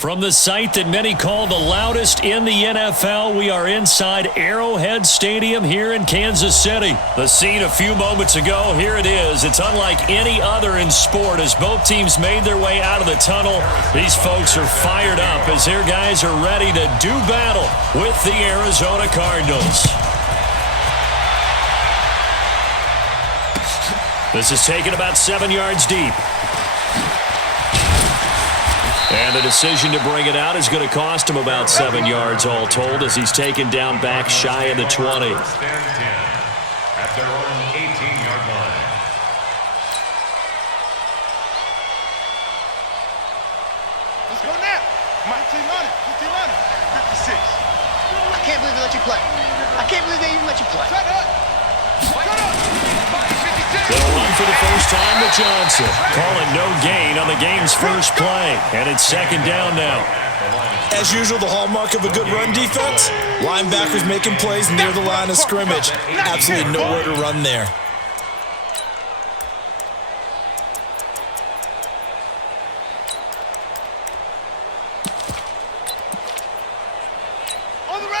From the site that many call the loudest in the NFL, we are inside Arrowhead Stadium here in Kansas City. The scene a few moments ago, here it is. It's unlike any other in sport as both teams made their way out of the tunnel. These folks are fired up as their guys are ready to do battle with the Arizona Cardinals. This is taken about 7 yards deep. And the decision to bring it out is going to cost him about 7 yards all told as he's taken down back shy of the 20. First and 10 at their own 18-yard line. Let's go now. 56. I can't believe they let you play. I can't believe they even let you play. Shut up. They'll run for the first time with Johnson. Call it no gain on the game's first play. And it's second down now. As usual, the hallmark of a good run defense, linebackers making plays near the line of scrimmage. Absolutely nowhere to run there.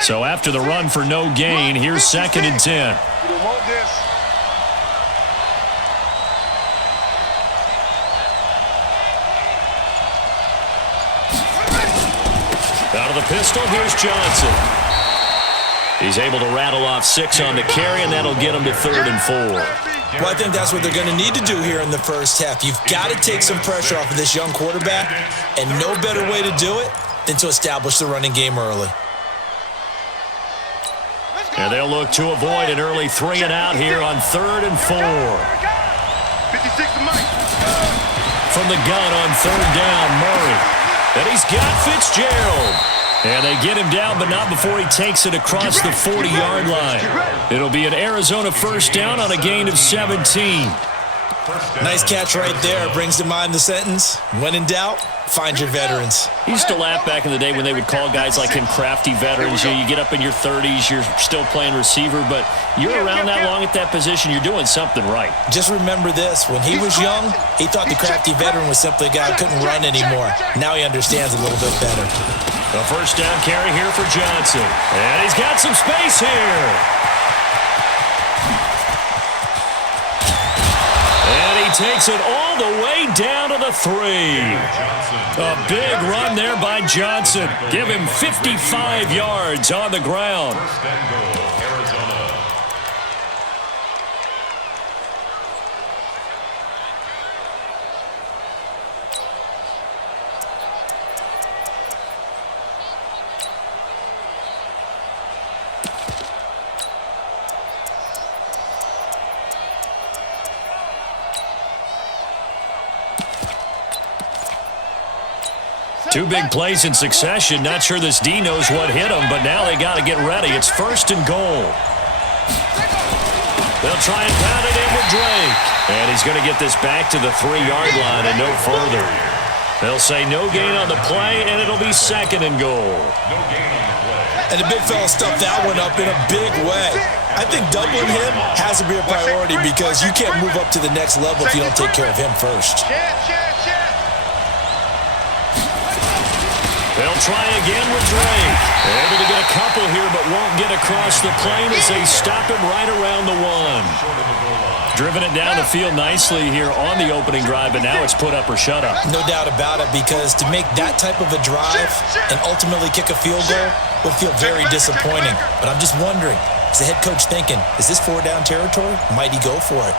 So after the run for no gain, here's second and 10. You don't want this. Out of the pistol, here's Johnson. He's able to rattle off 6 on the carry, and that'll get him to 3rd and 4. Well, I think that's what they're going to need to do here in the first half. You've got to take some pressure off of this young quarterback, and no better way to do it than to establish the running game early. And they'll look to avoid an early 3 and out here on 3rd and 4. 56 to Mike. From the gun on 3rd down, Murray. And he's got Fitzgerald. And they get him down, but not before he takes it across the 40-yard line. It'll be an Arizona first down on a gain of 17. Nice catch right there. Brings to mind the sentence, when in doubt, find your veterans. He used to laugh back in the day when they would call guys like him crafty veterans. You get up in your 30s, you're still playing receiver, but you're around that long at that position, you're doing something right. Just remember this. When he was young, he thought the crafty veteran was simply a guy who couldn't run anymore. Now he understands a little bit better. A first down carry here for Johnson. And he's got some space here. Takes it all the way down to the 3. A big run there by Johnson. Give him 55 yards on the ground. First and goal, Arizona. Two big plays in succession. Not sure this D knows what hit him, but now they got to get ready. It's 1st and goal. They'll try and pound it in with Drake. And he's going to get this back to the 3-yard line and no further. They'll say no gain on the play, and it'll be 2nd and goal. No gain on the play. And the big fella stuffed that one up in a big way. I think doubling him has to be a priority because you can't move up to the next level if you don't take care of him first. They'll try again with Drake. They're able to get a couple here, but won't get across the plane as they stop him right around the 1. Driven it down the field nicely here on the opening drive, but now it's put up or shut up. No doubt about it, because to make that type of a drive and ultimately kick a field goal will feel very disappointing. But I'm just wondering, is the head coach thinking, is this 4-down territory? Might he go for it?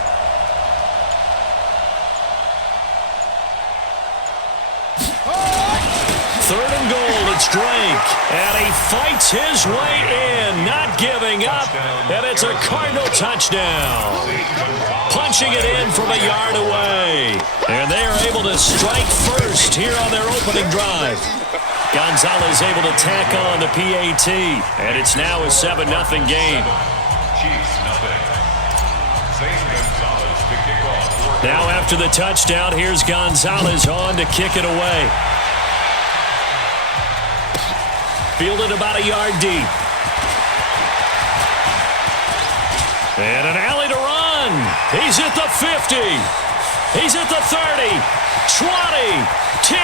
It's Drake, and he fights his way in, not giving up, and it's a Cardinal touchdown. Punching it in from a yard away, and they are able to strike first here on their opening drive. Gonzalez able to tack on the PAT, and it's now a 7-0 game. Chiefs, nothing. St. Gonzalez to kick off. Now after the touchdown, here's Gonzalez on to kick it away. Fielded about a yard deep. And an alley to run. He's at the 50. He's at the 30, 20, 10.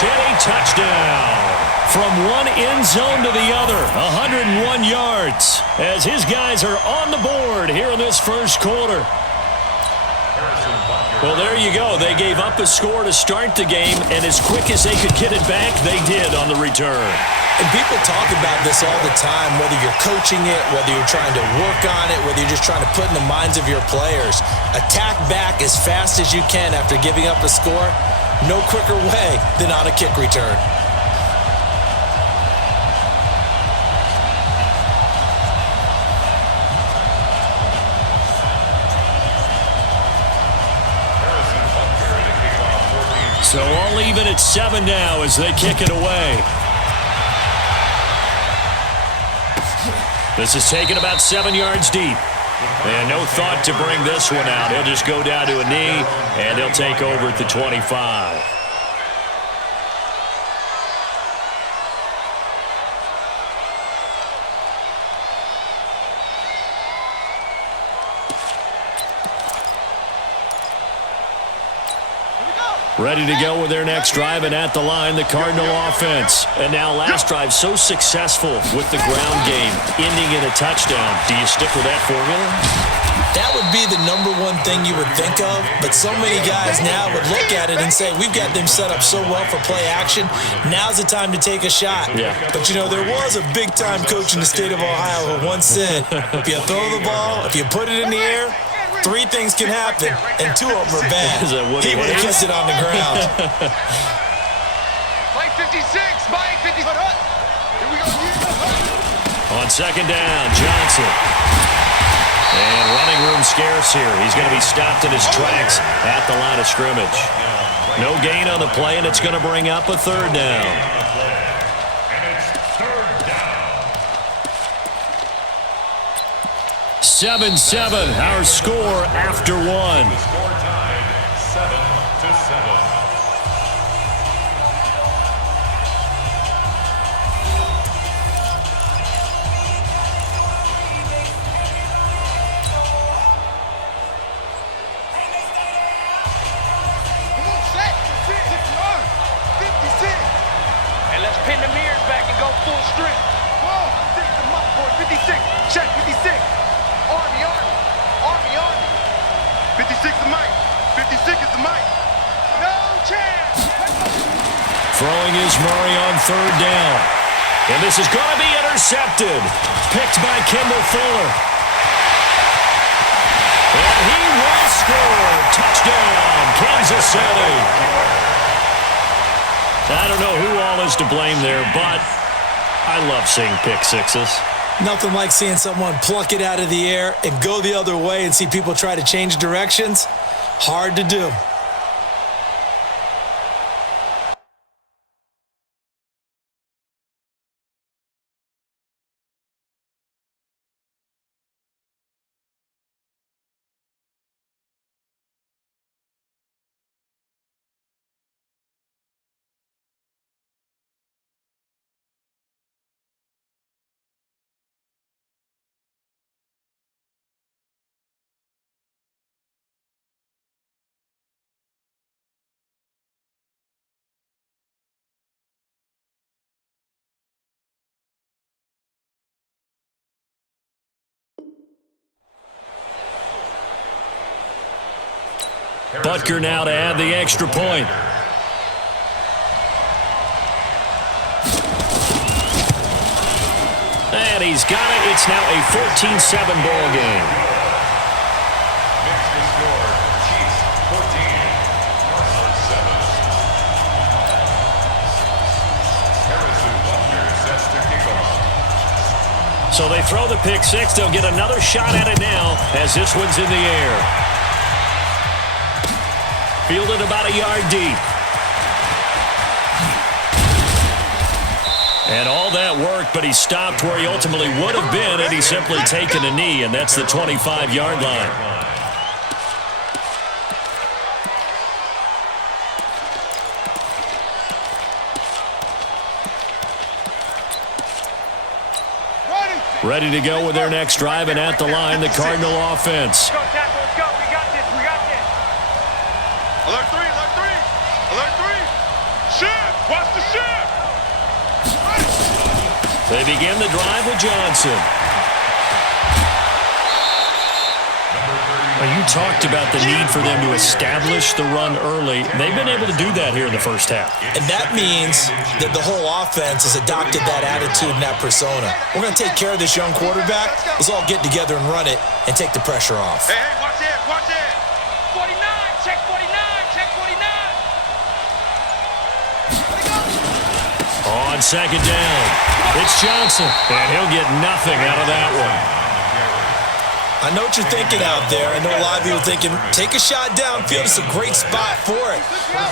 city touchdown. From one end zone to the other, 101 yards as his guys are on the board here in this first quarter. Well, there you go. They gave up a score to start the game, and as quick as they could get it back, they did on the return. And people talk about this all the time, whether you're coaching it, whether you're trying to work on it, whether you're just trying to put in the minds of your players. Attack back as fast as you can after giving up a score. No quicker way than on a kick return. So all even at 7 now as they kick it away. This is taken about 7 yards deep. And no thought to bring this one out. He'll just go down to a knee, and they'll take over at the 25. Ready to go with their next drive, and at the line, the Cardinal offense. And now last drive so successful with the ground game, ending in a touchdown. Do you stick with that formula? That would be the number one thing you would think of, but so many guys now would look at it and say, we've got them set up so well for play action, now's the time to take a shot. Yeah. But, you know, there was a big-time coach in the state of Ohio who once said, if you throw the ball, if you put it in the air, 3 things can happen, and 2 of them are bad. He would have kissed it on the ground. Mike 56, Mike 50. Here we go. On second down, Johnson. And running room scarce here. He's going to be stopped in his tracks at the line of scrimmage. No gain on the play, and it's going to bring up a 3rd down. And it's 3rd down. 7-7, our score after 1. The score tied 7-7. Pin the mirrors back and go full strength. Whoa, 6 to my boy, 56. Check 56. Army. 56 is Mike. 56 is the Mike. No chance. Throwing is Murray on 3rd down. And this is going to be intercepted. Picked by Kendall Fuller. And he will score. Touchdown, Kansas City. I don't know who all is to blame there, but I love seeing pick sixes. Nothing like seeing someone pluck it out of the air and go the other way and see people try to change directions. Hard to do. Butker now to add the extra point. And he's got it. It's now a 14-7 ball game. Makes the score Chiefs 14, Cardinals 7. Harrison Butker sets the kickoff. So they throw the pick six. They'll get another shot at it now as this one's in the air. Fielded about a yard deep. And all that work, but he stopped where he ultimately would have been had he simply taken a knee, and that's the 25-yard line. Ready to go with their next drive, and at the line, the Cardinal offense. Let's go, tackle. Let's go. We got this. Alert 3. Shift. Watch the shift. They begin the drive with Johnson. Well, you talked about the need for them to establish the run early. They've been able to do that here in the first half. And that means that the whole offense has adopted that attitude and that persona. We're going to take care of this young quarterback. Let's all get together and run it and take the pressure off. Hey, watch it, watch it. 49, check 49, check 49. On second down, it's Johnson, and he'll get nothing out of that one. I know what you're thinking out there. I know a lot of you are thinking, take a shot downfield. It's a great spot for it.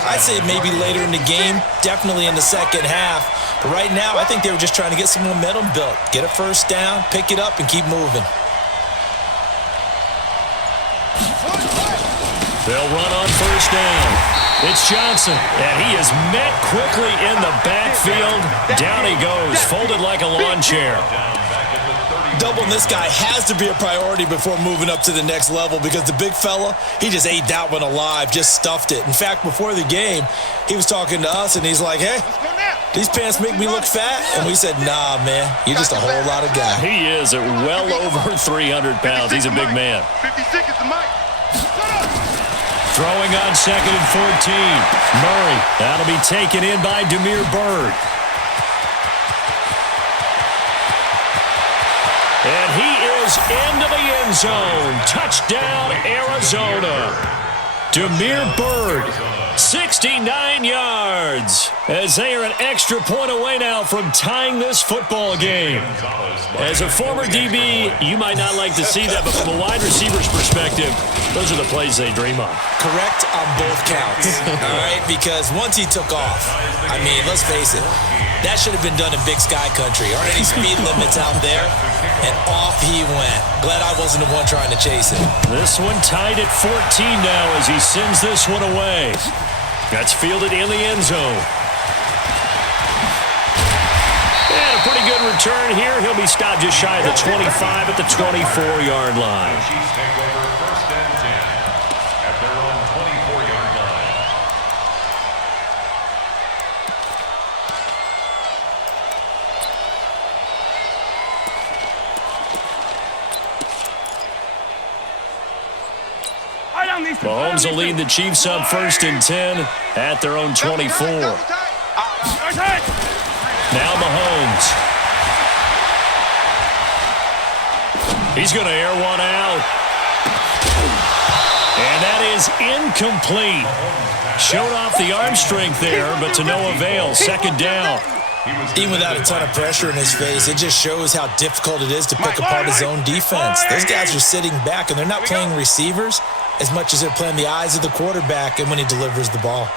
I'd say maybe later in the game, definitely in the second half. But right now, I think they were just trying to get some momentum built. Get a first down, pick it up, and keep moving. They'll run on first down. It's Johnson, and he is met quickly in the backfield. Down he goes, folded like a lawn chair. Doubling this guy has to be a priority before moving up to the next level because the big fella, he just ate that one alive, just stuffed it. In fact, before the game, he was talking to us, and he's like, hey, these pants make me look fat. And we said, nah, man, you're just a whole lot of guy. He is at well over 300 pounds. He's a big man. 56 is the mic. Throwing on second and 14. Murray, that'll be taken in by Demir Bird. And he is into the end zone. Touchdown, Arizona. Demir Bird, 69 yards. As they are an extra point away now from tying this football game. As a former DB, you might not like to see that, but from a wide receiver's perspective, those are the plays they dream of. Correct on both counts, all right? Because once he took off, I mean, let's face it, that should have been done in Big Sky Country. Aren't any speed limits out there? And off he went. Glad I wasn't the one trying to chase it. This one tied at 14 now as he sends this one away. That's fielded in the end zone. And a pretty good return here. He'll be stopped just shy of the 25 at the 24-yard line. Chiefs take over first and 10 at their own 24-yard line. Mahomes will lead the Chiefs up first and 10 at their own 24. Now Mahomes. He's going to air one out. And that is incomplete. Showed off the arm strength there, but to no avail. Second down. Even without a ton of pressure in his face, it just shows how difficult it is to pick apart his own defense. Those guys are sitting back, and they're not playing receivers as much as they're playing the eyes of the quarterback and when he delivers the ball.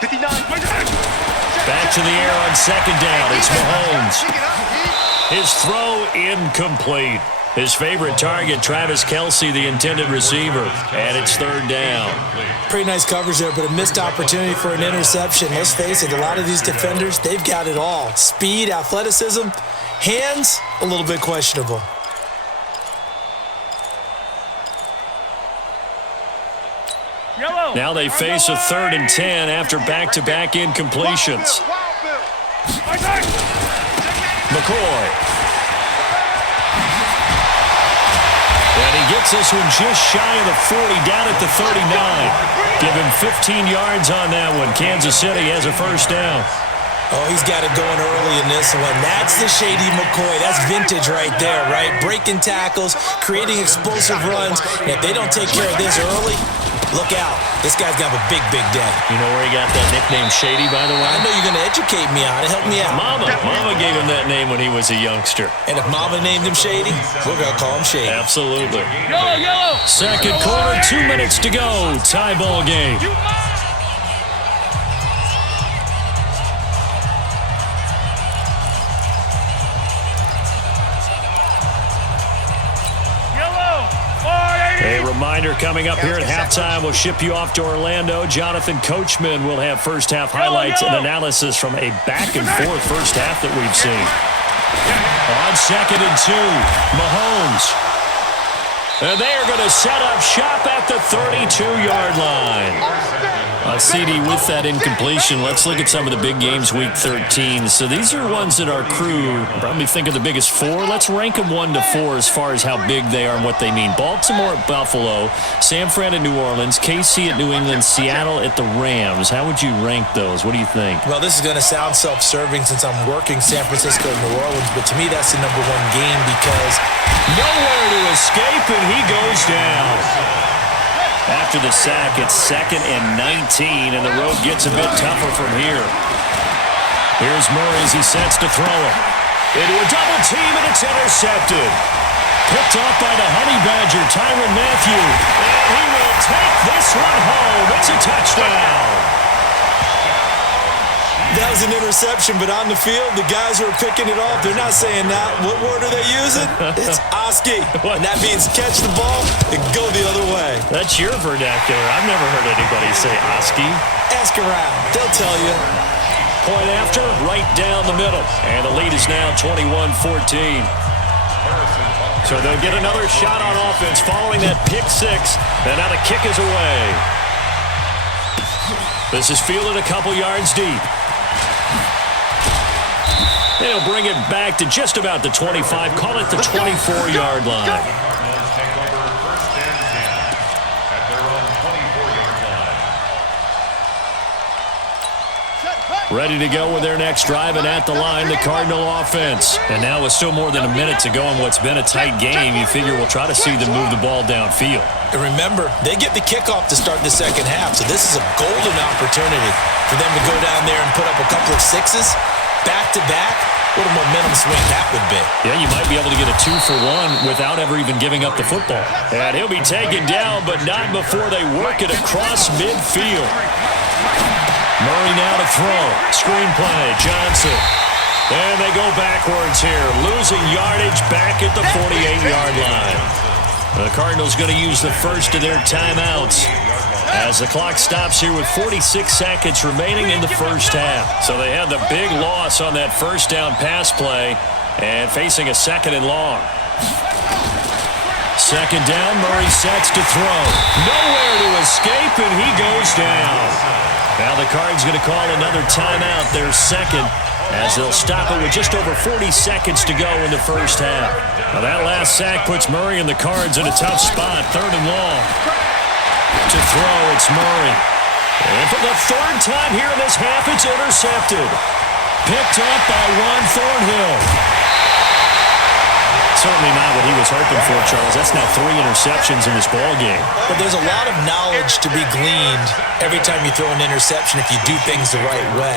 59. Back to the air on second down. It's Mahomes. His throw incomplete. His favorite target, Travis Kelce, the intended receiver. And it's third down. Pretty nice coverage there, but a missed opportunity for an interception. Let's face it, a lot of these defenders, they've got it all. Speed, athleticism, hands, a little bit questionable. Now they face a third and 10 after back-to-back incompletions. McCoy. And he gets this one just shy of the 40, down at the 39. Give him 15 yards on that one. Kansas City has a first down. Oh, he's got it going early in this one. That's the Shady McCoy. That's vintage right there, right? Breaking tackles, creating explosive runs. And if they don't take care of this early, look out. This guy's got a big, big day. You know where he got that nickname Shady, by the way? I know you're going to educate me on it. Help me out. Mama gave him that name when he was a youngster. And if Mama named him Shady, we're going to call him Shady. Absolutely. Yellow. Second quarter, 2 minutes to go. Tie ball game. A reminder coming up here at halftime, we'll ship you off to Orlando. Jonathan Coachman will have first half highlights and analysis from a back-and-forth first half that we've seen. On second and 2, Mahomes. And they are going to set up shop at the 32-yard line. CD, with that incompletion, let's look at some of the big games week 13. So these are ones that our crew probably think are the biggest four. Let's rank them 1 to 4 as far as how big they are and what they mean. Baltimore at Buffalo, San Fran at New Orleans, KC at New England, Seattle at the Rams. How would you rank those? What do you think? Well, this is going to sound self-serving since I'm working San Francisco and New Orleans, but to me that's the number one game because nowhere to escape, and he goes down. After the sack, it's 2nd and 19, and the road gets a bit tougher from here. Here's Murray as he sets to throw it. Into a double team, and it's intercepted. Picked off by the Honey Badger, Tyrann Mathieu. And he will take this one home. It's a touchdown. that was an interception, but on the field, the guys who are picking it off, they're not saying that. What word are they using? It's Oski. And that means catch the ball and go the other way. That's your vernacular. I've never heard anybody say Oski. Ask around. They'll tell you. Point after, right down the middle. And the lead is now 21-14. So they'll get another shot on offense following that pick six. And now the kick is away. This is fielded a couple yards deep. They'll bring it back to just about the 25. Call it the 24-yard line. Take over 1st and 10 at their own 24-yard line. Ready to go with their next drive, and at the line, the Cardinal offense. And now with still more than a minute to go in what's been a tight game, you figure we'll try to see them move the ball downfield. And remember, they get the kickoff to start the second half, so this is a golden opportunity for them to go down there and put up a couple of sixes back-to-back. What a momentum swing that would be. Yeah, you might be able to get a 2-for-1 without ever even giving up the football. And he'll be taken down, but not before they work it across midfield. Murray now to throw. Screen play, Johnson. And they go backwards here, losing yardage back at the 48-yard line. The Cardinals going to use the first of their timeouts as the clock stops here with 46 seconds remaining in the first half. So they had the big loss on that first down pass play and facing a 2nd and long. 2nd down, Murray sets to throw. Nowhere to escape, and he goes down. Now the Cards going to call another timeout, their second, as they'll stop it with just over 40 seconds to go in the first half. Now that last sack puts Murray and the Cards in a tough spot, 3rd and long. To throw, it's Murray. And for the 3rd time here in this half, it's intercepted. Picked up by Ron Thornhill. Certainly not what he was hoping for, Charles. That's now 3 interceptions in this ball game. But there's a lot of knowledge to be gleaned every time you throw an interception if you do things the right way.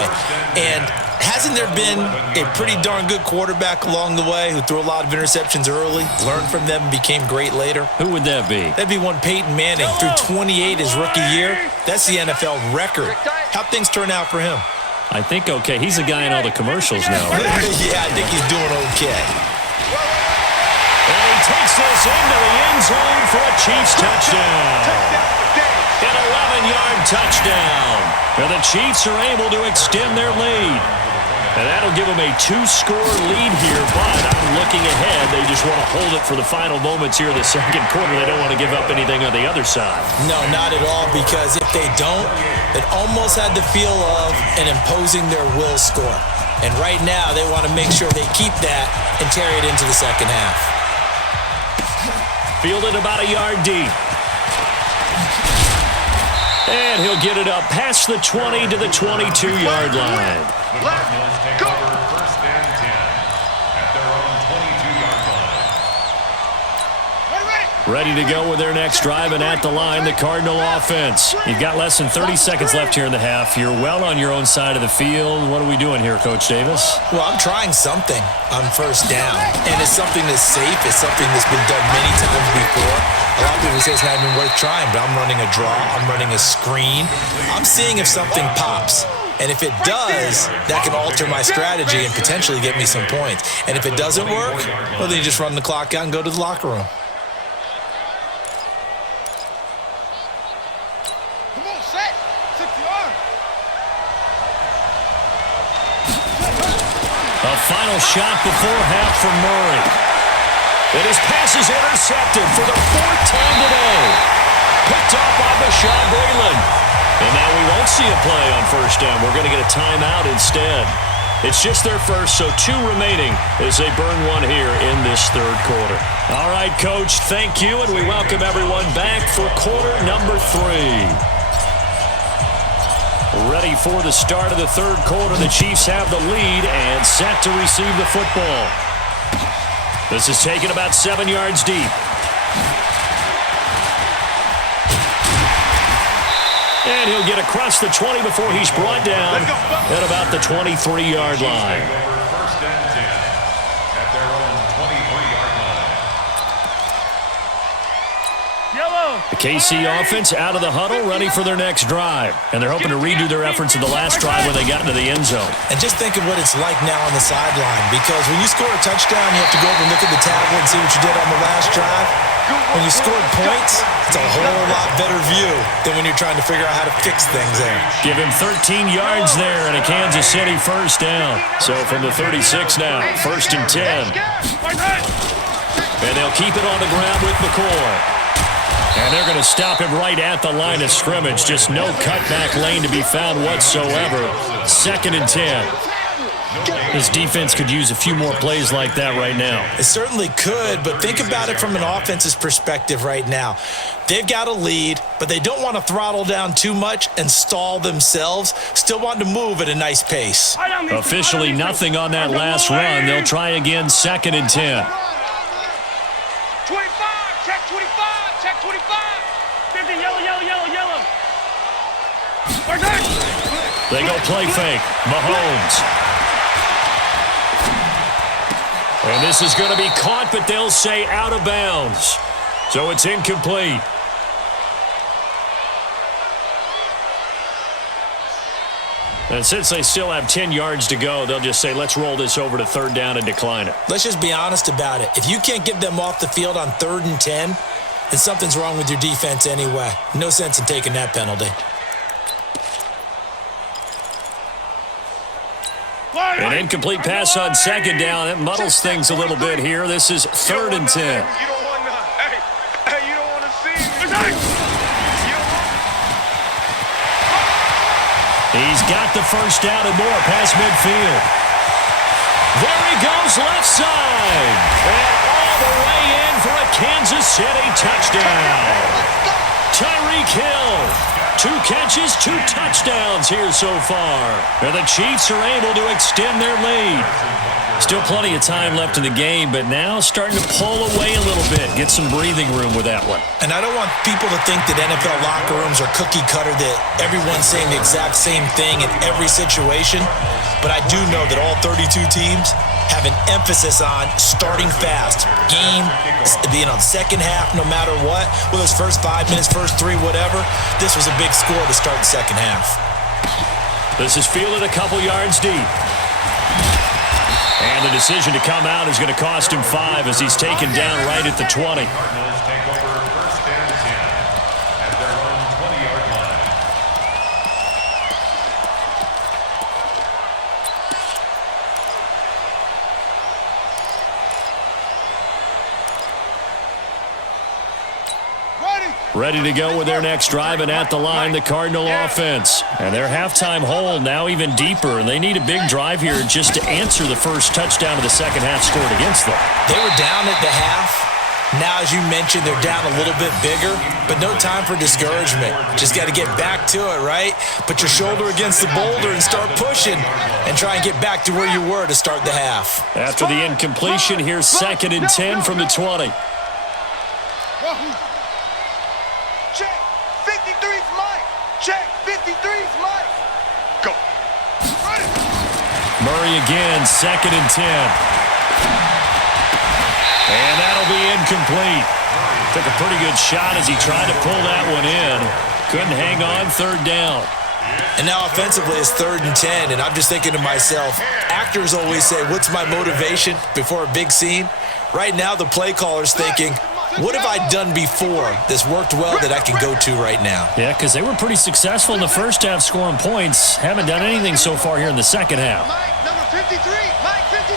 And hasn't there been a pretty darn good quarterback along the way who threw a lot of interceptions early, learned from them, and became great later? Who would that be? That'd be one Peyton Manning. Threw 28 his rookie year. That's the NFL record. How'd things turn out for him? I think okay. He's a guy in all the commercials now, right? Yeah, I think he's doing okay. And he takes this into the end zone for a Chiefs touchdown. An 11-yard touchdown. And the Chiefs are able to extend their lead. And that'll give them a 2-score lead here, but I'm looking ahead. They just want to hold it for the final moments here in the second quarter. They don't want to give up anything on the other side. No, not at all, because if they don't, it almost had the feel of an imposing their will score. And right now, they want to make sure they keep that and carry it into the second half. Fielded about a yard deep. And he'll get it up past the 20 to the 22-yard line. The Cardinals take over 1st and 10 at their own 22-yard line. Ready to go with their next drive, and at the line, the Cardinal offense. You've got less than 30 seconds left here in the half. You're well on your own side of the field. What are we doing here, Coach Davis? Well, I'm trying something on 1st down, and it's something that's safe. It's something that's been done many times before. A lot of people say it's not even worth trying, but I'm running a draw. I'm running a screen. I'm seeing if something pops. And if it does, that can alter my strategy and potentially get me some points. And if it doesn't work, well, then you just run the clock out and go to the locker room. Come on, set. 6-yard. A final shot before half from Murray. And his pass is intercepted for the 4th time today. Picked off by Bashaud Breeland. And now we won't see a play on first down. We're going to get a timeout instead. It's just their first, so 2 remaining as they burn one here in this third quarter. All right, Coach, thank you, and we welcome everyone back for quarter number 3. Ready for the start of the third quarter. The Chiefs have the lead and set to receive the football. This is taken about 7 yards deep. And he'll get across the 20 before he's brought down at about the 23-yard line. First and 10 at their own 23-yard line. Yellow. The KC offense out of the huddle, ready for their next drive. And they're hoping to redo their efforts in the last drive when they got into the end zone. And just think of what it's like now on the sideline, because when you score a touchdown, you have to go over and look at the tablet and see what you did on the last drive. When you scored points, it's a whole lot better view than when you're trying to figure out how to fix things there. Give him 13 yards there and a Kansas City first down. So from the 36 now, first and 10. And they'll keep it on the ground with McCoy. And they're going to stop him right at the line of scrimmage. Just no cutback lane to be found whatsoever. Second and 10. His defense could use a few more plays like that right now. It certainly could, but think about it from an offense's perspective right now. They've got a lead, but they don't want to throttle down too much and stall themselves. Still want to move at a nice pace. Officially nothing on that last run. They'll try again, second and 10. 25, check 25, check 25. 50, yellow. They go play fake. Mahomes. And this is going to be caught, but they'll say out of bounds. So it's incomplete. And since they still have 10 yards to go, they'll just say, let's roll this over to third down and decline it. Let's just be honest about it. If you can't get them off the field on 3rd and 10, then something's wrong with your defense anyway. No sense in taking that penalty. An incomplete pass on second down. It muddles things a little bit here. This is 3rd and 10. You don't want to. Hey, you don't want to see me. He's got the first down and more past midfield. There he goes left side. And all the way in for a Kansas City touchdown. Tyreek Hill. 2 catches, 2 touchdowns here so far. And the Chiefs are able to extend their lead. Still plenty of time left in the game, but now starting to pull away a little bit. Get some breathing room with that one. And I don't want people to think that NFL locker rooms are cookie cutter, that everyone's saying the exact same thing in every situation. But I do know that all 32 teams have an emphasis on starting fast. Game, second half, no matter what. Whether it's first 5 minutes, first 3, whatever. This was a big score to start the second half. This is fielded a couple yards deep. And the decision to come out is going to cost him 5 as he's taken down right at the 20. Cardinals take over first and 10 at their own 20-yard line. Ready to go with their next drive, and at the line, the Cardinal offense. And their halftime hole now even deeper, and they need a big drive here just to answer the first touchdown of the second half scored against them. They were down at the half. Now, as you mentioned, they're down a little bit bigger, but no time for discouragement. Just got to get back to it, right? Put your shoulder against the boulder and start pushing and try and get back to where you were to start the half. After the incompletion, here's second and 10 from the 20. Check. 53's Mike. Check. 53's Mike. Go. Murray again, second and 10. And that'll be incomplete. Took a pretty good shot as he tried to pull that one in. Couldn't hang on, third down. And now offensively it's 3rd and 10, and I'm just thinking to myself, actors always say, what's my motivation before a big scene? Right now the play caller's thinking, what have I done before that's worked well that I can go to right now? Yeah, because they were pretty successful in the first half scoring points. Haven't done anything so far here in the second half. Mike, number 53. Mike, 53.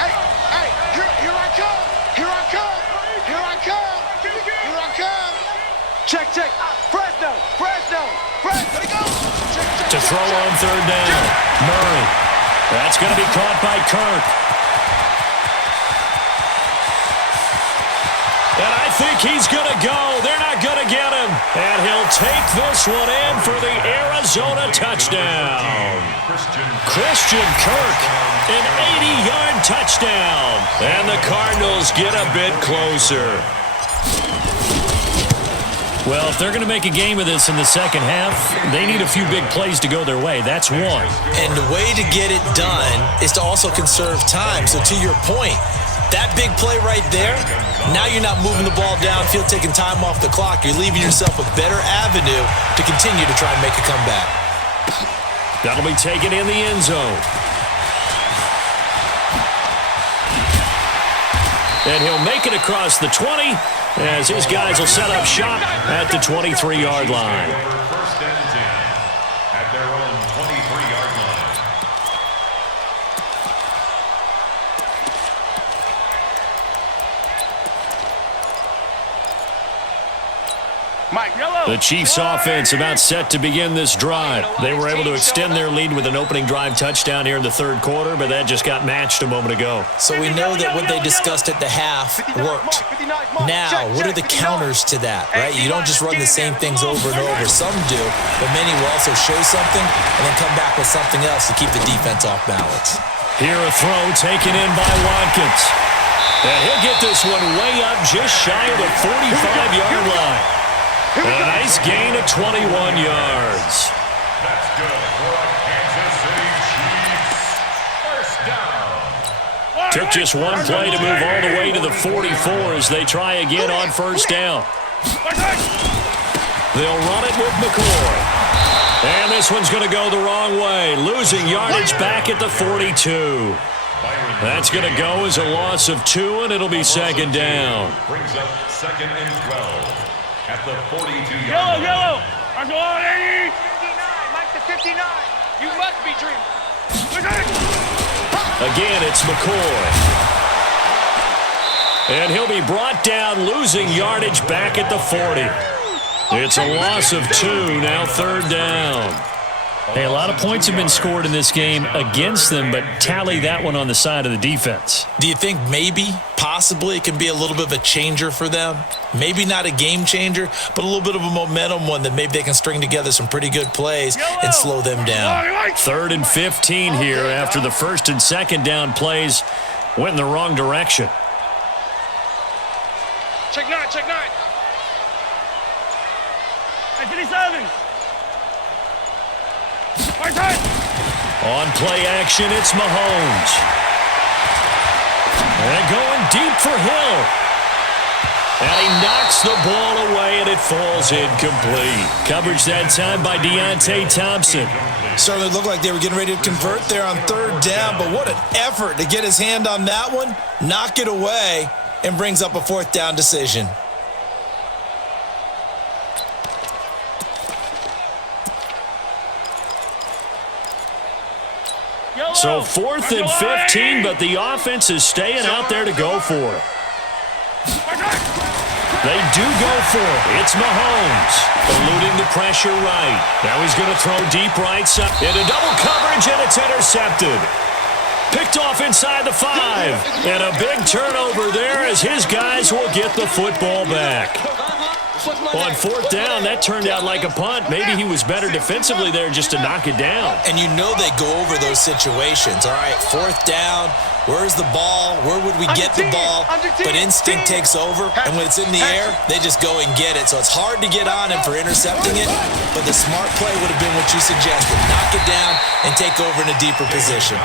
Hey, here I come. Here I come. Here I come. Here I come. Check. Fresno. Let it go. To throw on third down. Murray. That's going to be caught by Kirk. And I think he's going to go. They're not going to get him. And he'll take this one in for the Arizona touchdown. Christian Kirk, an 80-yard touchdown. And the Cardinals get a bit closer. Well, if they're going to make a game of this in the second half, they need a few big plays to go their way. That's one. And the way to get it done is to also conserve time. So to your point, that big play right there, now you're not moving the ball downfield, taking time off the clock. You're leaving yourself a better avenue to continue to try and make a comeback. That'll be taken in the end zone. And he'll make it across the 20 as his guys will set up shop at the 23-yard line. First and 10 at their own 23-yard line. Mike, yellow. The Chiefs' offense about set to begin this drive. They were able to extend their lead with an opening drive touchdown here in the third quarter, but that just got matched a moment ago. So we know that what they discussed at the half worked. Now, what are the counters to that, right? You don't just run the same things over and over. Some do, but many will also show something and then come back with something else to keep the defense off balance. Here a throw taken in by Watkins. And he'll get this one way up just shy of the 45-yard line. A nice gain of 21 yards. That's good for a Kansas City Chiefs. First down. Took just one play to move all the way to the 44 as they try again on first down. They'll run it with McCoy. And this one's going to go the wrong way, losing yardage back at the 42. That's going to go as a loss of 2, and it'll be second down. Brings up second and 12 at the 42-yard Yellow, line. yellow. That's all, 80. 59, Mike the 59. You must be dreaming. Again, it's McCoy. And he'll be brought down, losing yardage back at the 40. It's a loss of 2, now third down. Hey, a lot of points have been scored in this game against them, but tally that one on the side of the defense. Do you think maybe, possibly, it can be a little bit of a changer for them? Maybe not a game changer, but a little bit of a momentum one that maybe they can string together some pretty good plays and slow them down. 3rd and 15 here after the first and second down plays went in the wrong direction. Check 9, check 9. Hey, 57. Right side. On play action, it's Mahomes. And going deep for Hill. And he knocks the ball away, and it falls incomplete. Coverage that time by Deontay Thompson. Certainly looked like they were getting ready to convert there on third down, but what an effort to get his hand on that one, knock it away, and brings up a fourth down decision. So 4th and 15, but the offense is staying out there to go for it. They do go for it. It's Mahomes, eluding the pressure right. Now he's going to throw deep right side. Into double coverage, and it's intercepted. Picked off inside the 5. And a big turnover there as his guys will get the football back. On fourth down, that turned out like a punt. Maybe he was better defensively there just to knock it down. And you know they go over those situations. All right, fourth down, where's the ball? Where would we get the ball? But instinct takes over, and when it's in the air, they just go and get it. So it's hard to get on him for intercepting it, but the smart play would have been what you suggested. Knock it down and take over in a deeper position.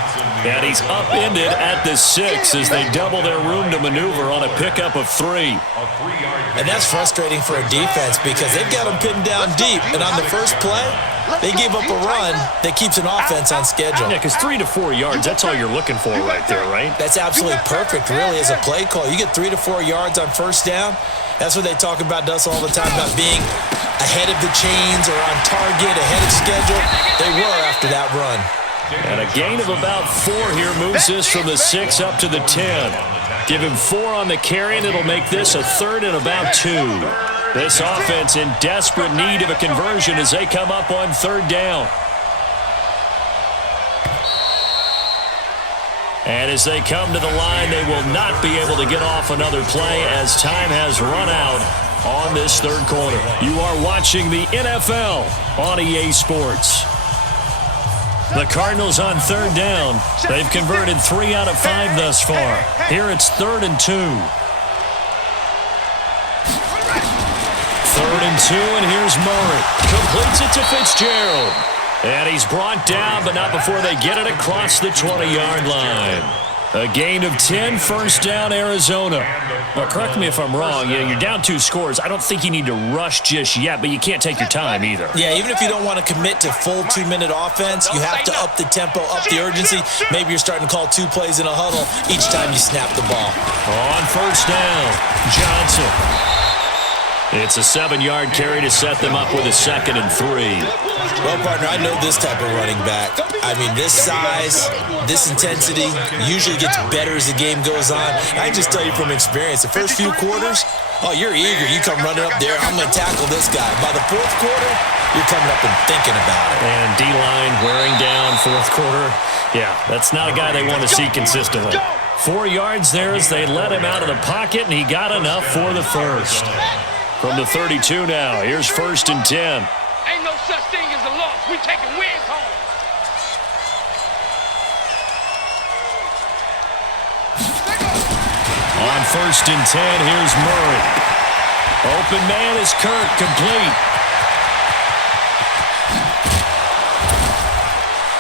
And he's upended at the 6 as they double their room to maneuver on a pickup of 3. And that's frustrating for a defense because they've got them pinned down deep. And on the first play, they gave up a run that keeps an offense on schedule. Yeah, because 3 to 4 yards, that's all you're looking for right there, right? That's absolutely perfect, really, as a play call. You get 3 to 4 yards on first down. That's what they talk about us all the time, about being ahead of the chains or on target, ahead of schedule. They were after that run. And a gain of about 4 here moves this from the 6 up to the 10. Give him 4 on the carry, and it'll make this a 3rd and about 2. This offense in desperate need of a conversion as they come up on 3rd down. And as they come to the line, they will not be able to get off another play as time has run out on this third quarter. You are watching the NFL on EA Sports. The Cardinals on third down. They've converted 3 out of 5 thus far. Here it's 3rd and 2. 3rd and 2, and here's Murray. Completes it to Fitzgerald. And he's brought down, but not before they get it across the 20-yard line. A gain of 10, first down, Arizona. Well, correct me if I'm wrong. Yeah, you're down 2 scores. I don't think you need to rush just yet, but you can't take your time either. Yeah, even if you don't want to commit to full 2-minute offense, you have to up the tempo, up the urgency. Maybe you're starting to call 2 plays in a huddle each time you snap the ball. On first down, Johnson. It's a 7-yard carry to set them up with a 2nd and 3. Well, partner, I know this type of running back. I mean, this size, this intensity usually gets better as the game goes on. I can just tell you from experience, the first few quarters, oh, you're eager. You come running up there, I'm going to tackle this guy. By the 4th quarter, you're coming up and thinking about it. And D-line wearing down 4th quarter. Yeah, that's not a guy they want to see consistently. 4 yards there as they let him out of the pocket, and he got enough for the first. From the 32 now, here's 1st and 10. Ain't no such thing as a loss. We taking wins home. On 1st and 10, here's Murray. Open man is Kirk, complete.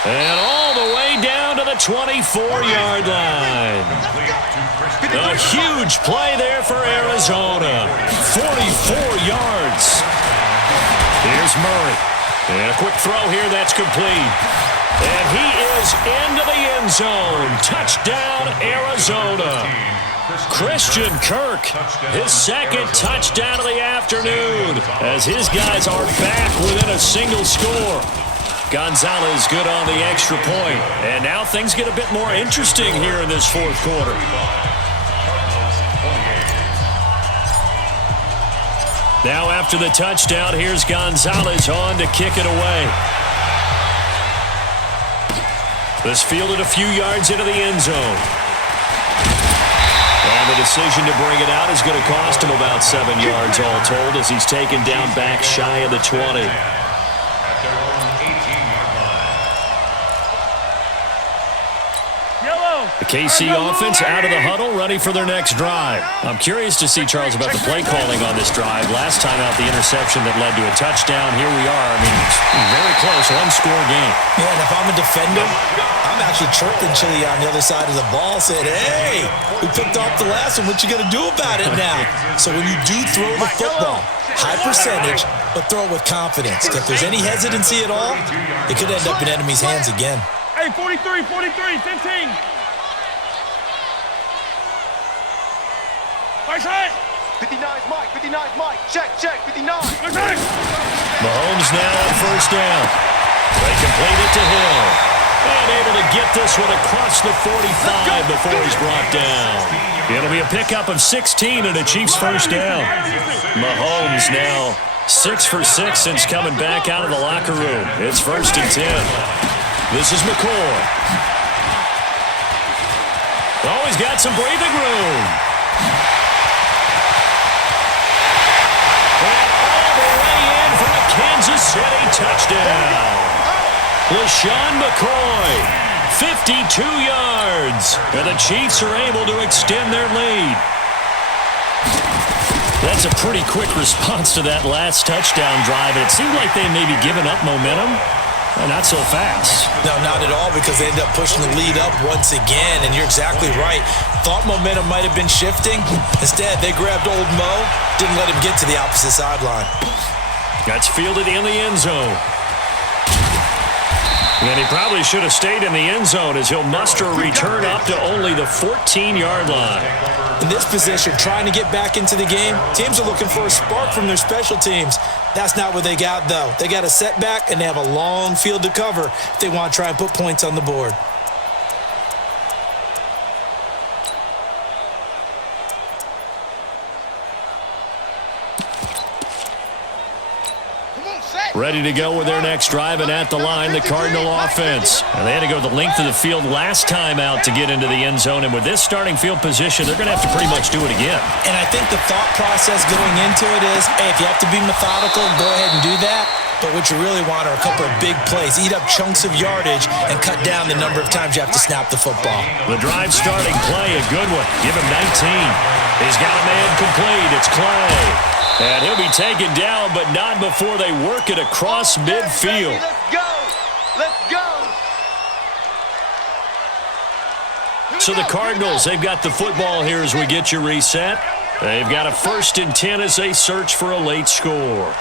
And all the way down to the 24-yard line. A huge play there for Arizona. 44 yards. Here's Murray. And a quick throw here that's complete. And he is into the end zone. Touchdown, Arizona. Christian Kirk, his 2nd touchdown of the afternoon, as his guys are back within a single score. Gonzalez good on the extra point. And now things get a bit more interesting here in this 4th quarter. Now after the touchdown, here's Gonzalez on to kick it away. This fielded a few yards into the end zone. And the decision to bring it out is going to cost him about 7 yards all told as he's taken down back shy of the 20. The KC offense out of the huddle, ready for their next drive. I'm curious to see, Charles, about the play calling on this drive. Last time out, the interception that led to a touchdown. Here we are. I mean, it's very close, 1-score game. Yeah, and if I'm a defender, I'm actually chirping Chili on the other side of the ball, saying, hey, we picked off the last one. What you going to do about it now? So when you do throw the football, high percentage, but throw it with confidence. If there's any hesitancy at all, it could end up in enemy's hands again. Hey, 43, 15. Right side. 59's Mike. 59's Mike. Check. 59. Mahomes now on first down. They complete it to Hill. And able to get this one across the 45 before he's brought down. It'll be a pickup of 16 and a Chiefs first down. Mahomes now 6 for 6 since coming back out of the locker room. It's 1st and 10. This is McCoy. Oh, he's got some breathing room. And all the way in for a Kansas City touchdown. LaShawn McCoy, 52 yards. And the Chiefs are able to extend their lead. That's a pretty quick response to that last touchdown drive. It seemed like they may be giving up momentum. Not so fast. No, not at all, because they end up pushing the lead up once again, and you're exactly right. Thought momentum might have been shifting. Instead, they grabbed old Mo, didn't let him get to the opposite sideline. That's fielded in the end zone. And he probably should have stayed in the end zone as he'll muster a return up to only the 14-yard line. In this position, trying to get back into the game, teams are looking for a spark from their special teams. That's not what they got, though. They got a setback, and they have a long field to cover if they want to try and put points on the board. Ready to go with their next drive, and at the line, the Cardinal offense. And they had to go the length of the field last time out to get into the end zone, and with this starting field position, they're going to have to pretty much do it again. And I think the thought process going into it is, hey, if you have to be methodical, go ahead and do that. But what you really want are a couple of big plays. Eat up chunks of yardage and cut down the number of times you have to snap the football. The drive starting play, a good one. Give him 19. He's got a man complete. It's Clay. And he'll be taken down, but not before they work it across midfield. Let's go. Let's go. So the Cardinals, they've got the football here as we get you reset. They've got a 1st and 10 as they search for a late score.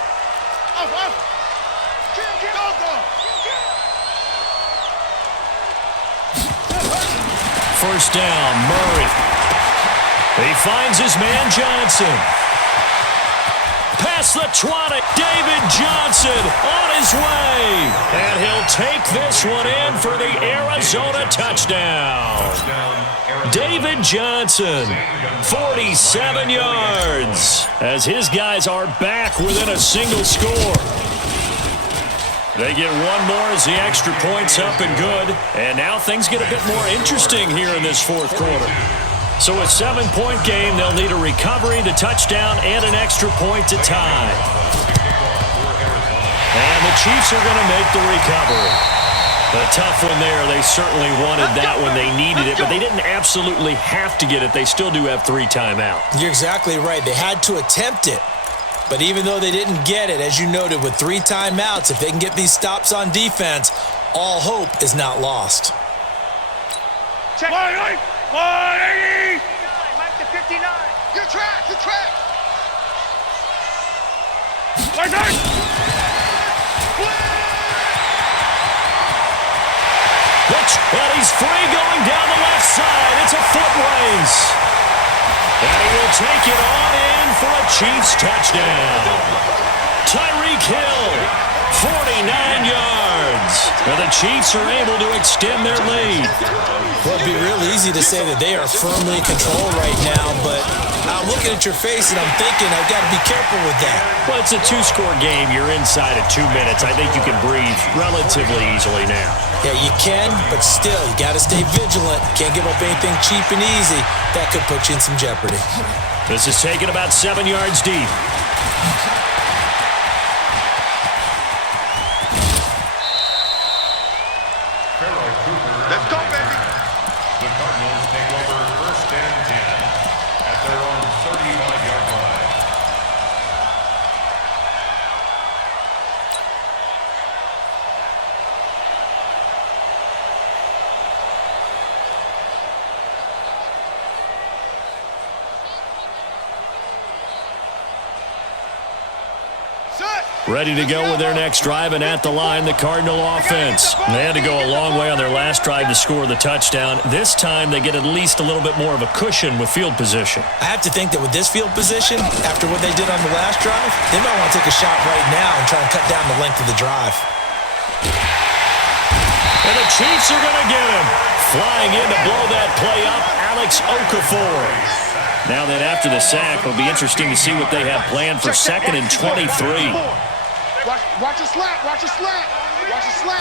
First down, Murray. He finds his man Johnson. Past the 20, David Johnson on his way. And he'll take this one in for the Arizona touchdown. David Johnson, 47 yards, as his guys are back within a single score. They get one more as the extra point's up and good. And now things get a bit more interesting here in this 4th quarter. So a 7-point game, they'll need a recovery, the touchdown, and an extra point to tie. And the Chiefs are going to make the recovery. A tough one there. They certainly wanted that when they needed it, but they didn't absolutely have to get it. They still do have 3 timeouts. You're exactly right. They had to attempt it. But even though they didn't get it, as you noted, with 3 timeouts, if they can get these stops on defense, all hope is not lost. Check. 180. Mike to 59. Good track, good track. And he's free going down the left side. It's a foot race. And he will take it on in for a Chiefs touchdown. Tyreek Hill, 49 yards. And the Chiefs are able to extend their lead. Well, it'd be real easy to say that they are firmly in control right now, but I'm looking at your face and I'm thinking I've got to be careful with that. Well, it's a 2-score game. You're inside of 2 minutes. I think you can breathe relatively easily now. Yeah, you can, but still, you got to stay vigilant. Can't give up anything cheap and easy. That could put you in some jeopardy. This is taken about 7 yards deep. Let's go, baby. The Cardinals take over 1st and 10 at their own 35-yard line. Ready to go with their next drive, and at the line, the Cardinal offense. They had to go a long way on their last drive to score the touchdown. This time, they get at least a little bit more of a cushion with field position. I have to think that with this field position, after what they did on the last drive, they might want to take a shot right now and try and cut down the length of the drive. And the Chiefs are going to get him. Flying in to blow that play up, Alex Okafor. Now that after the sack, it'll be interesting to see what they have planned for 2nd and 23. Watch a slap, watch a slap, watch a slap.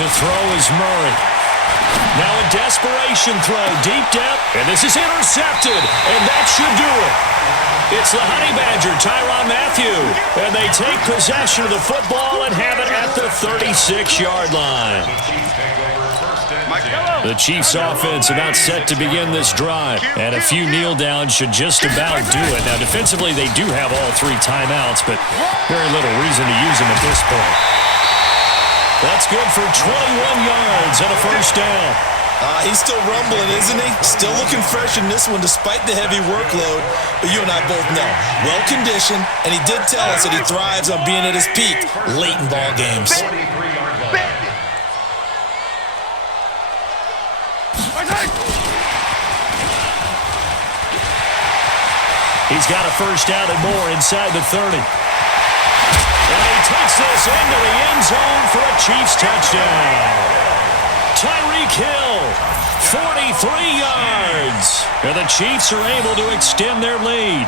To throw is Murray. Now a desperation throw, deep depth, and this is intercepted, and that should do it. It's the Honey Badger, Tyrann Mathieu, and they take possession of the football and have it at the 36-yard line. The Chiefs offense about set to begin this drive, and a few kneel downs should just about do it. Now defensively they do have all 3 timeouts, but very little reason to use them at this point. That's good for 21 yards and a 1st down. He's still rumbling, isn't he? Still looking fresh in this one despite the heavy workload. But you and I both know, well-conditioned, and he did tell us that he thrives on being at his peak late in ball games. He's got a 1st down and more inside the 30. And he takes this into the end zone for a Chiefs touchdown. Tyreek Hill, 43 yards. And the Chiefs are able to extend their lead.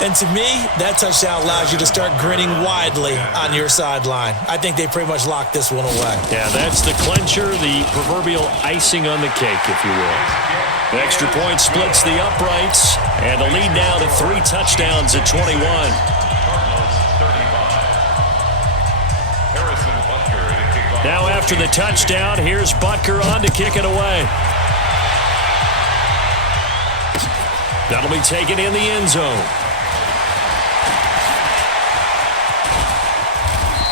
And to me, that touchdown allows you to start grinning widely on your sideline. I think they pretty much locked this one away. Yeah, that's the clincher, the proverbial icing on the cake, if you will. The extra point splits the uprights, and the lead now to 3 touchdowns at 21. Now after the touchdown, here's Butker on to kick it away. That'll be taken in the end zone.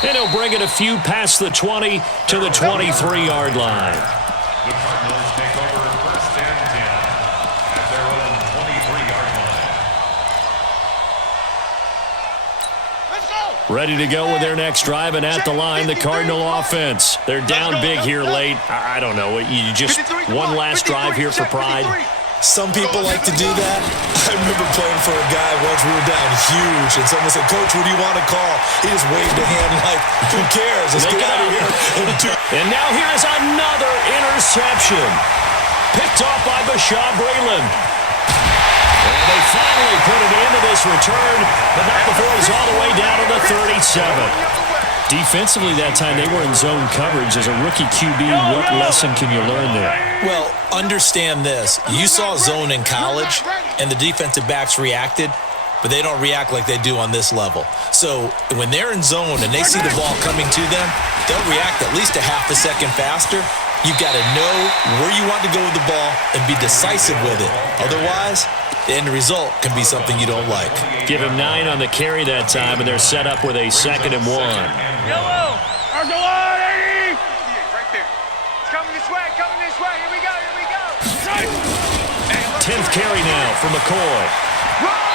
And he'll bring it a few past the 20 to the 23-yard line. The Cardinals take over 1st and 10 at their own 23-yard line. Let's go. Ready to go with their next drive, and at the line, the Cardinal offense. They're down big here late. I don't know. You just one last drive here for pride. Some people like to do that. I remember playing for a guy once. We were down huge, and someone said, "Coach, what do you want to call?" He just waved a hand like, "Who cares? Let's get out of here." And now here is another interception. Picked off by Bashaud Breeland. And they finally put it into this return, but not before he's all the way down to the 37. Defensively that time, they were in zone coverage. As a rookie QB, what lesson can you learn there? Well, understand this. You saw zone in college, and the defensive backs reacted, but they don't react like they do on this level. So when they're in zone and they see the ball coming to them, they'll react at least a half a second faster. You've got to know where you want to go with the ball and be decisive with it. Otherwise, the end result can be something you don't like. Give him 9 on the carry that time, and they're set up with a 2nd and 1. Yellow. Argolari. Right there. It's coming this way, Here we go, 10th carry now for McCoy.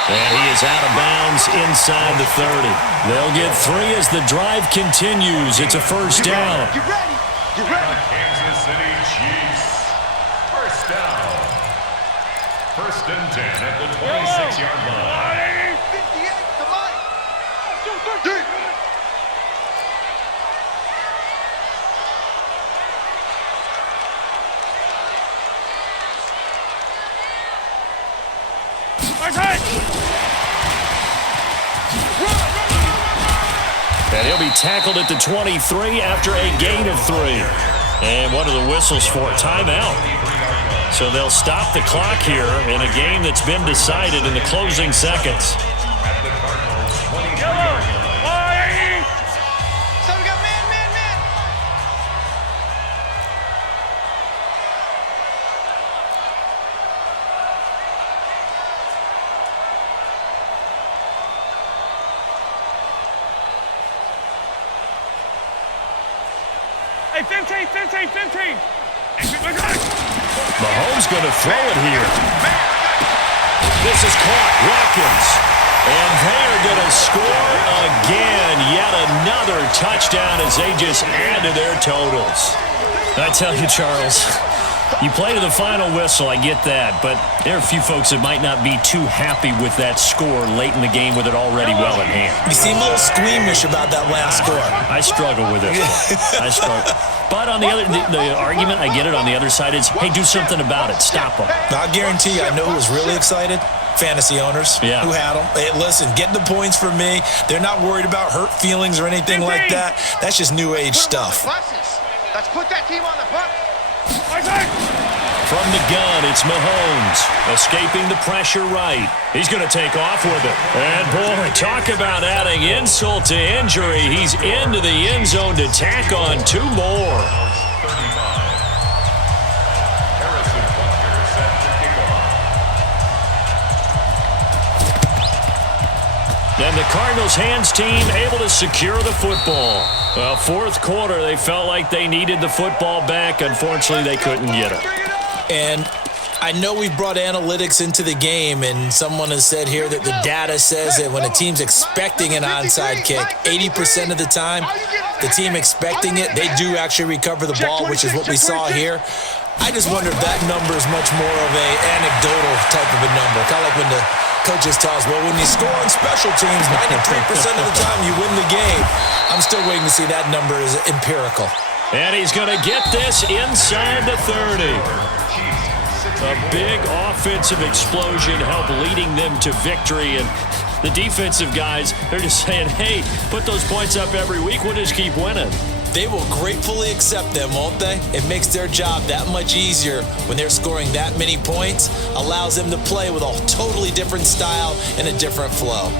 And he is out of bounds inside the 30. They'll get 3 as the drive continues. It's a first down. Get ready. Get ready. Kansas City Chiefs. 1st down. 1st and 10 at the 26-yard line. 58 to Mike. 3. And he'll be tackled at the 23 after a gain of 3. And what are the whistles for? Timeout. So they'll stop the clock here in a game that's been decided in the closing seconds. At the Cardinals 23-yard line. So we got man. Hey, 15. Mahomes going to throw it here. This is caught. Watkins. And they are going to score again. Yet another touchdown as they just add to their totals. I tell you, Charles, you play to the final whistle, I get that, but there are a few folks that might not be too happy with that score late in the game with it already well in hand. You seem a little squeamish about that last score. I struggle with it. I struggle. But on the other, the argument, I get it, on the other side is, hey, do something about it. Stop them. I'll guarantee you, I know who was really excited. Fantasy owners who had them. Hey, listen, get the points for me. They're not worried about hurt feelings or anything like that. That's just new age stuff. Let's put that team on the bus. From the gun, it's Mahomes, escaping the pressure right. He's going to take off with it. And, boy, talk about adding insult to injury. He's into the end zone to tack on 2 more. 35. Harrison Butker set to kick off. And the Cardinals' hands team able to secure the football. Well, 4th quarter, they felt like they needed the football back. Unfortunately, they couldn't get it. And I know we've brought analytics into the game, and someone has said here that the data says that when a team's expecting an onside kick, 80% of the time, the team expecting it, they do actually recover the ball, which is what we saw here. I just wonder if that number is much more of a anecdotal type of a number. Kind of like when the coaches tell us, well, when you score on special teams, 93% of the time you win the game. I'm still waiting to see that number is empirical. And he's going to get this inside the 30. A big offensive explosion helped leading them to victory. And The defensive guys, they're just saying, hey, put those points up every week. We'll just keep winning. They will gratefully accept them, won't they? It makes their job that much easier when they're scoring that many points, allows them to play with a totally different style and a different flow.